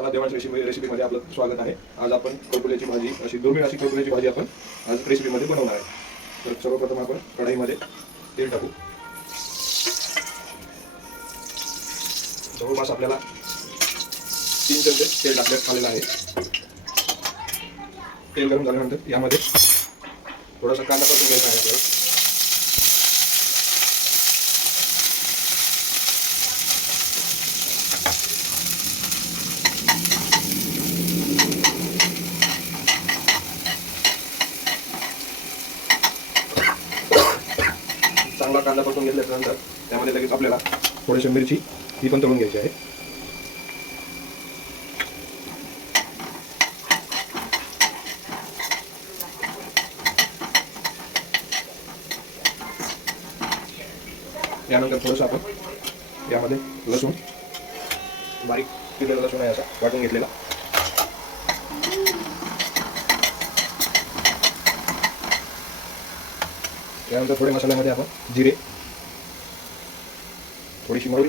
चला देवांच्या रेसिपीमध्ये आपलं स्वागत आहे। आज आपण करकुल्याची भाजी, अशी दुर्मिळ अशी करकुल्याची भाजी आपण आज रेसिपीमध्ये बनवणार आहे। तर सर्वप्रथम आपण कढईमध्ये तेल टाकू। जवळपास आपल्याला 3 चमचे तेल टाकण्यात आलेलं आहे। तेल गरम झाल्यानंतर यामध्ये थोडासा कांदा परतून घ्यायचा आहे आपल्याला। चांगला कांदा परतून घेतल्यानंतर त्यामध्ये लगेच आपल्याला थोडीशी मिरची ही पण तळून घ्यायची आहे। यानंतर थोडंसं आपण यामध्ये लसूण, बारीक चिरलेला लसूण आहे असा वाटून घेतलेला। यानंतर थोडे मसाल्यामध्ये आपण जिरे, थोडीशी मोहरी,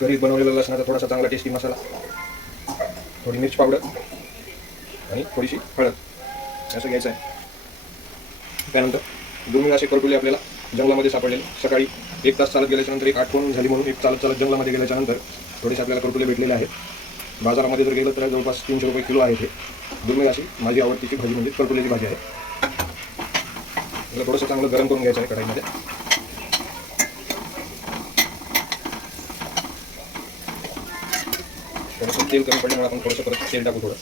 घरी बनवलेला लसणाचा थोडासा चांगला टेस्टी मसाला, थोडी मिर्च पावडर आणि थोडीशी हळद असं घ्यायचं आहे। त्यानंतर दुर्मिळ असे करकुले आपल्याला जंगलामध्ये सापडलेले, सकाळी 1 तास चालत गेल्याच्यानंतर एक आठवण झाली म्हणून एक चालत जंगलामध्ये गेल्याच्यानंतर थोडेसे आपल्याला करकुले भेटलेले आहेत। बाजारामध्ये जर गेलं तर जवळपास 300 रुपये किलो आहे। ते दुर्मिळ अशी माझी आवडतीची भाजी म्हणजे करकुल्याची भाजी आहे। थोडंसं चांगलं गरम करून घ्यायचं आहे कढईमध्ये। थोडंसं तेल कमी पडल्यामुळे आपण थोडंसं परत तेल टाकू।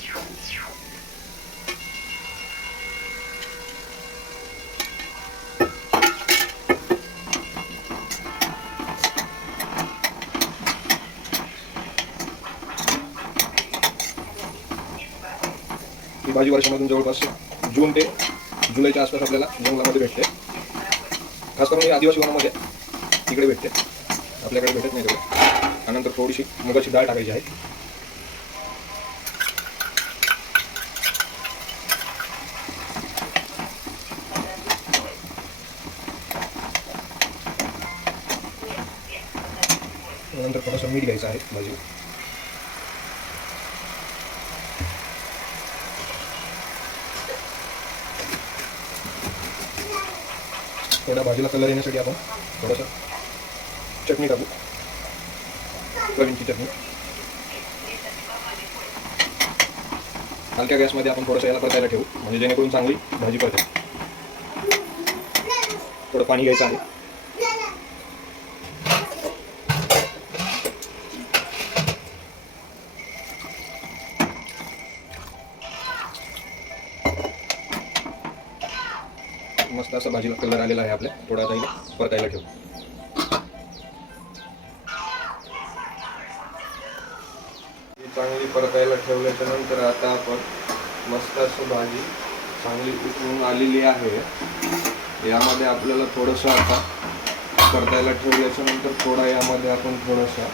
ही भाजी वर्षामधून जवळपास जून ते जुलैच्या आसपास आपल्याला जंगलामध्ये भेटते। खास करून आदिवासी वनामध्ये तिकडे भेटते, आपल्याकडे भेटत नाही तेवढं। त्यानंतर थोडीशी मुगाची डाळ टाकायची आहे। नंतर थोडंसं मीठ घ्यायचं आहे भाजी। थोडा भाजीला कलर येण्यासाठी आपण थोडंसं चटणी टाकू, प्रवीणची चटणी। हलक्या गॅसमध्ये आपण थोडंसं याला परतायला ठेवू, म्हणजे जेणेकरून चांगली भाजी परतेल। थोडं पाणी घ्यायचं आहे। मस्त असा भाजीला कलर आलेला आहे आपल्या। थोडा आता परतायला ठेवू। चांगली परतायला ठेवल्याच्या नंतर आता आपण मस्त असं भाजी चांगली उकळून आलेली आहे। यामध्ये आपल्याला थोडंसं आता परतायला ठेवल्याच्या नंतर थोडा यामध्ये आपण थोडासा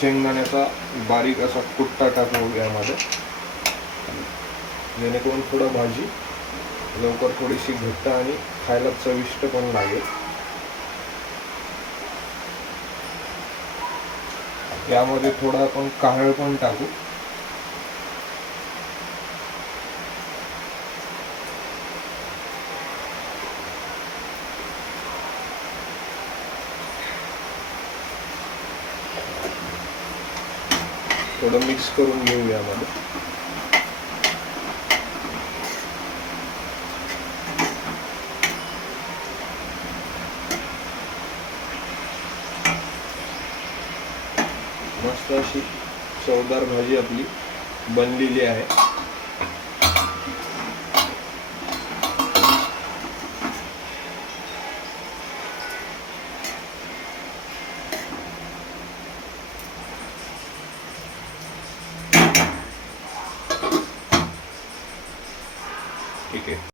शेंगदाण्याचा बारीक असा कुट्टा टाकू यामध्ये, जेणेकरून थोडं भाजी लवकर थोडीशी घट्ट आणि खायला चविष्ट पण लागेल। यामध्ये थोडा आपण काळ पण टाकू। थोडं मिक्स करून घेऊ यामध्ये। मस्त अशी चवदार भाजी आपली बनलेली आहे। ठीक आहे।